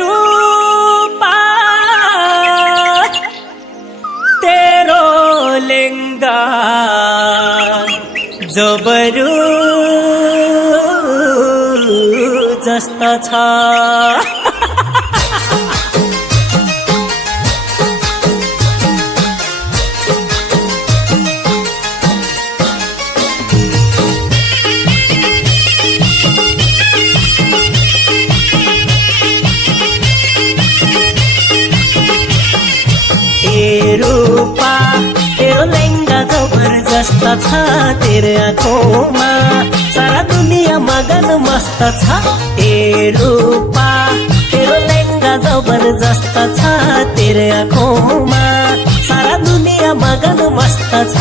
रूपा तेरो लेंगा जबरू जस्ता छ रूपा तेरो लहंगा जबरदस्त छ तेरे आँखोंमा सारा दुनिया मगन मस्त छ ए रूपा तेरो लहंगा जबरदस्त छ तेरे आँखोंमा सारा दुनिया मगन मस्त छ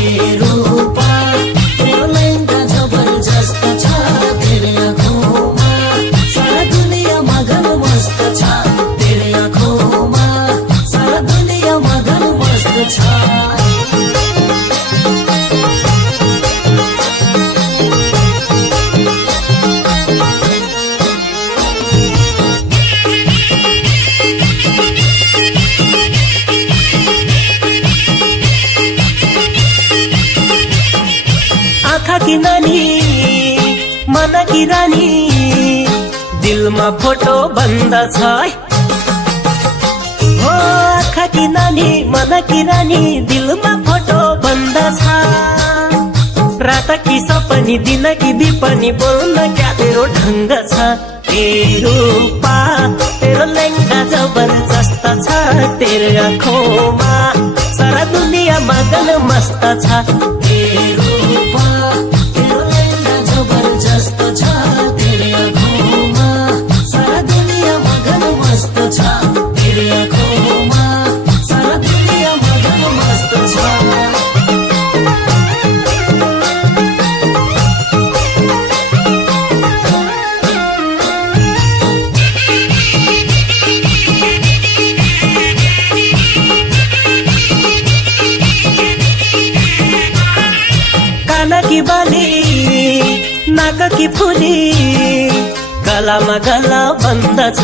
ए रूपा तेरो लहंगा जबरदस्त छ तेरे आँखोंमा सारा दुनिया मगन मस्त छ तेरे आँखोंमा सारा दुनिया मगन मस्त छ आँखा की नानी मन की रानी दिलमा फोटो बन्द छ हो आँखा की नानी मन की रानी दिलमा फोटो बन्द छ रात की सपनी दिन की बिपनी बोल्न क्या तेरो ढंग छ ए रूपा तेरो लहंगा जबरदस्त छ तेरो आँखोंमा सारा दुनिया मगन मस्त छ ए रूपा तेरो लहंगा जबरदस्त छ तेरो आँखोंमा सारा दुनिया मगन मस्त छ तेरो आँखोंमा सारा दुनिया मगन मस्त छ कान की बाली नाक की फुली गलामा गला बन्द छ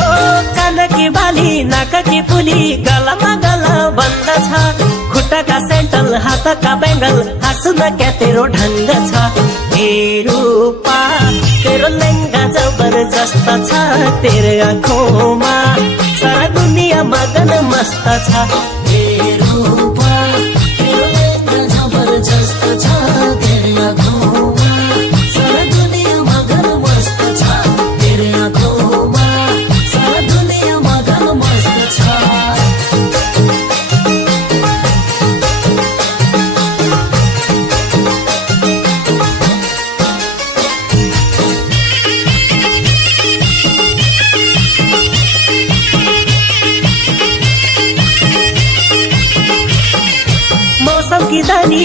हो कान की बाली नाक की फुली गलामा गला बन्द छ खुट्टाका सेन्टल हातका बेङ्गल हाँस्न क्या तेरो ढंग छ ए रूपा तेरो लहंगा जबरदस्त छ तेरो आँखोंमा सारा दुनिया मगन मस्त छ ए रूपा तेरो लहंगा जबरदस्त छ तेरो आँखोंमा सारा दुनिया मगन मस्त छ तेरो आँखोंमा सारा दुनिया मगन मस्त छ मौसम की दानी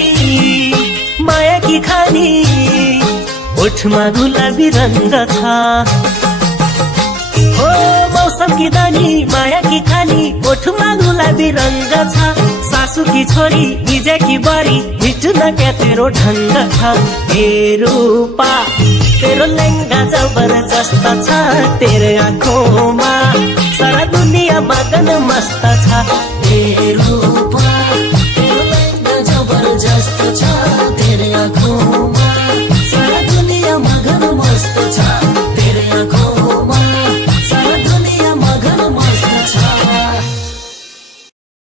माया की खानी ओठमा गुलाबी रंग छ हो मौसम की दानी माया की खानी ओठमा गुलाबी रंग छ सासू की छोरी इजे की बरी हिट्न क्या तेरो ढंग छ ए रूपा तेरो लहंगा जबरदस्त छ तेरो आँखोंमा सारा दुनिया मगन मस्त छ ए रूपा तेरो लहंगा जबरदस्त